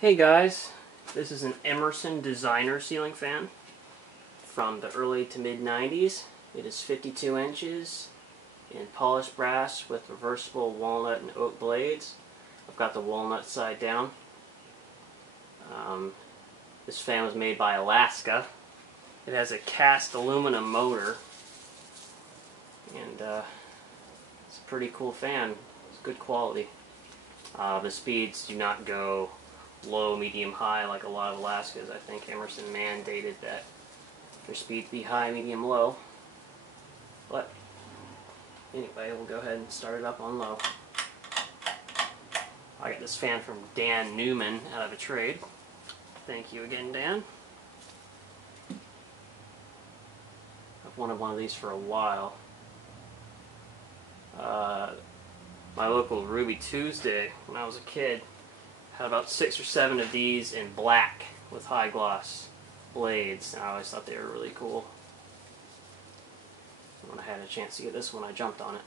Hey guys, this is an Emerson Designer ceiling fan from the early to mid 90s. It is 52 inches in polished brass with reversible walnut and oak blades. I've got the walnut side down. This fan was made by Alaska. It has a cast aluminum motor, and it's a pretty cool fan. It's good quality. The speeds do not go low, medium, high like a lot of Alaskas. I think Emerson mandated that their speed be high, medium, low. But anyway, we'll go ahead and start it up on low. I got this fan from Dan Newman out of a trade. Thank you again, Dan. I've wanted one of these for a while. My local Ruby Tuesday, when I was a kid, had about 6 or 7 of these in black with high gloss blades, and I always thought they were really cool. When I had a chance to get this one, I jumped on it.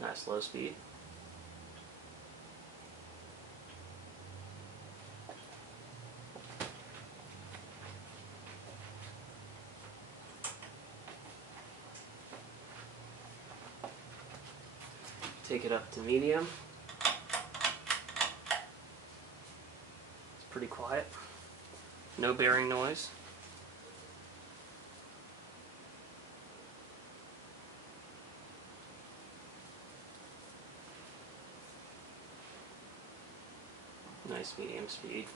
Nice low speed. Take it up to medium. It's pretty quiet. No bearing noise. Nice medium speed.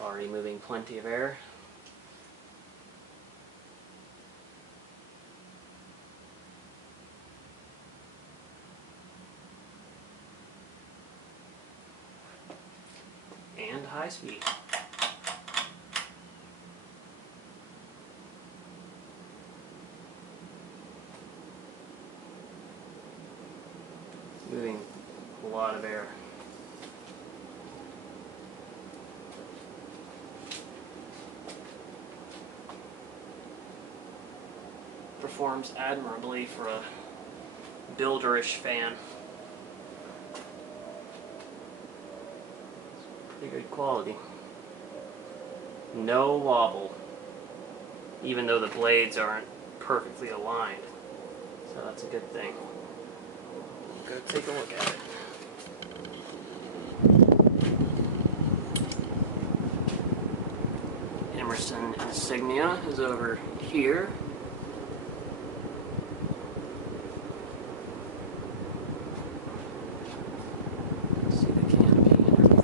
Already moving plenty of air. And high speed. Moving a lot of air. Performs admirably for a builderish fan. Pretty good quality. No wobble, even though the blades aren't perfectly aligned. So that's a good thing. Go take a look at it. Emerson insignia is over here. See the canopy and everything.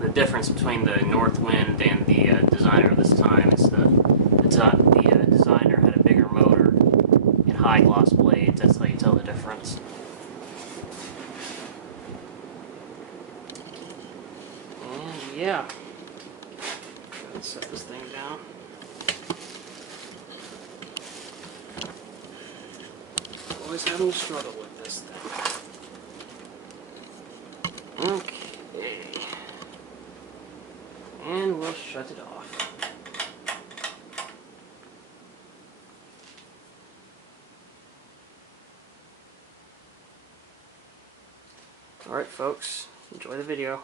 The difference between the Northwind and the Designer of this time is the Designer had a bigger motor and high gloss blades. That's how you tell the difference. And yeah, let's set this thing down. Always having to struggle with this thing. Okay, and we'll shut it off. Alright folks, enjoy the video.